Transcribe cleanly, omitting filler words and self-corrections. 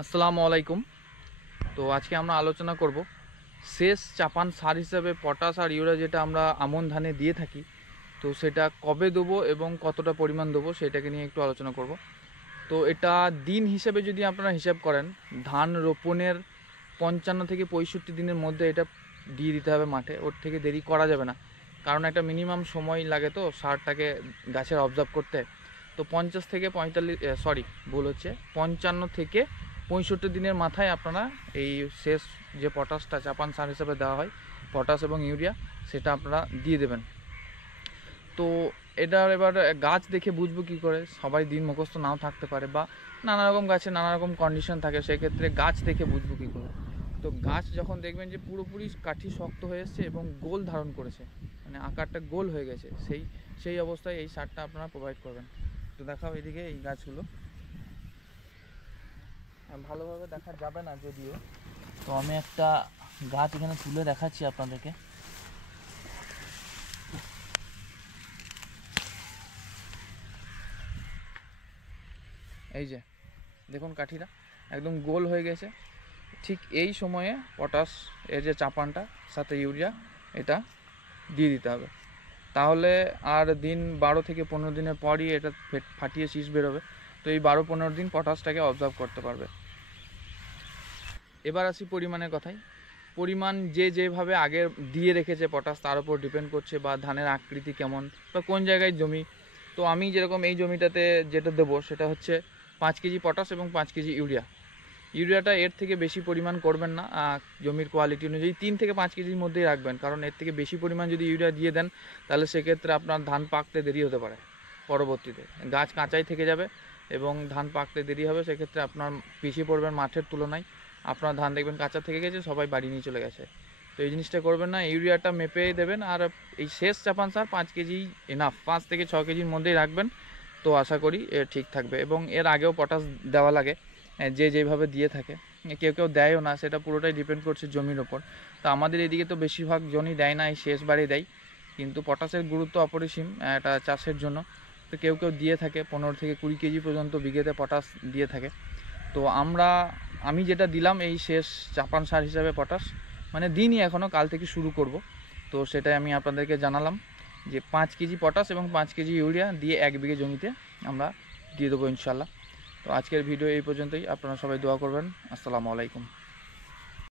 আসসালামু আলাইকুম। তো আজকে আমরা আলোচনা করব সেচ চাপান সার হিসেবে পটাশ আর ইউরিয়া যেটা আমরা আমন ধানে দিয়ে থাকি, তো সেটা কবে দেবো এবং কতটা পরিমাণ দেবো সেটাকে নিয়ে একটু আলোচনা করব। তো এটা দিন হিসেবে যদি আপনারা হিসাব করেন, ধান রোপণের 55 থেকে 65 দিনের মধ্যে এটা দিয়ে দিতে হবে মাঠে, ওর থেকে দেরি করা যাবে না। কারণ একটা মিনিমাম সময় লাগে তো সারটাকে গাছের অবজার্ভ করতে। তো 50 থেকে 45 ভুল হচ্ছে 55 থেকে 65 দিনের মাথায় আপনারা এই শেষ যে পটাশটা চাপান সার হিসেবে দেওয়া হয়, পটাশ এবং ইউরিয়া, সেটা আপনারা দিয়ে দেবেন। তো এটার এবার গাছ দেখে বুঝবো কী করে, সবাই দিন মুখস্থ নাও থাকতে পারে বা নানা রকম গাছে নানা রকম কন্ডিশন থাকে, সেক্ষেত্রে গাছ দেখে বুঝবো কী করে। তো গাছ যখন দেখবেন যে পুরোপুরি কাঠি শক্ত হয়ে এসছে এবং গোল ধারণ করেছে, মানে আকারটা গোল হয়ে গেছে, সেই অবস্থায় এই সারটা আপনারা প্রোভাইড করবেন। তো দেখাও এদিকে এই গাছগুলো ভালোভাবে দেখা যাবে না যদিও, তো আমি একটা গাছ এখানে তুলে দেখাচ্ছি আপনাদেরকে। এই যে দেখুন কাঠিটা একদম গোল হয়ে গেছে। ঠিক এই সময়ে পটাশ এর যে চাপানটা সাথে ইউরিয়া এটা দিয়ে দিতে হবে। তাহলে আর দিন 12 থেকে 15 দিনের পরই এটা ফাটিয়ে শীষ বেরোবে। তো এই 12-15 দিন পটাশটাকে অবজার্ভ করতে পারবে। এবার আসি পরিমাণের কথায়। পরিমাণ যেভাবে আগে দিয়ে রেখেছে পটাশ তার উপর ডিপেন্ড করছে, বা ধানের আকৃতি কেমন বা কোন জায়গায় জমি। তো আমি যেরকম এই জমিটাতে যেটা দেবো সেটা হচ্ছে 5 কেজি পটাশ এবং 5 কেজি ইউরিয়া। ইউরিয়াটা এর থেকে বেশি পরিমাণ করবেন না, জমির কোয়ালিটি অনুযায়ী 3 থেকে 5 কেজির মধ্যেই রাখবেন। কারণ এর থেকে বেশি পরিমাণ যদি ইউরিয়া দিয়ে দেন তাহলে সেক্ষেত্রে আপনার ধান পাকতে দেরি হতে পারে, পরবর্তীতে গাছ কাঁচাই থেকে যাবে এবং ধান পাকতে দেরি হবে। সেক্ষেত্রে আপনার পিছিয়ে পড়বেন মাঠের তুলনায়। আপনার ধান দেখবেন কাঁচা থেকে গেছে, সবাই বাড়ি নিয়ে চলে গেছে। তো এই জিনিসটা করবেন না, ইউরিয়াটা মেপে দেবেন। আর এই শেষ চাপান সার 5 কেজি এনাফ, 5 থেকে 6 কেজির মধ্যেই রাখবেন। তো আশা করি ঠিক থাকবে। এবং এর আগেও পটাশ দেওয়া লাগে, যেভাবে দিয়ে থাকে। কেউ দেয়ও না, সেটা পুরোটাই ডিপেন্ড করছে জমির ওপর। তো আমাদের এদিকে তো বেশিরভাগ জনই দেয় না, এই শেষবারে দেয়। কিন্তু পটাশের গুরুত্ব অপরিসীম এটা চাষের জন্য। তো কেউ দিয়ে থাকে 15 থেকে 20 কেজি পর্যন্ত বিঘেতে পটাশ দিয়ে থাকে। তো আমি যেটা দিলাম এই শেষ চাপান সার হিসাবে পটাশ, মানে দিনই এখনও, কাল থেকে শুরু করব। তো সেটাই আমি আপনাদেরকে জানালাম যে 5 কেজি পটাশ এবং 5 কেজি ইউরিয়া দিয়ে 1 বিঘে জমিতে আমরা দিয়ে দেবো ইনশাল্লাহ। তো আজকের ভিডিও এই পর্যন্তই। আপনারা সবাই দোয়া করবেন। আসসালামু আলাইকুম।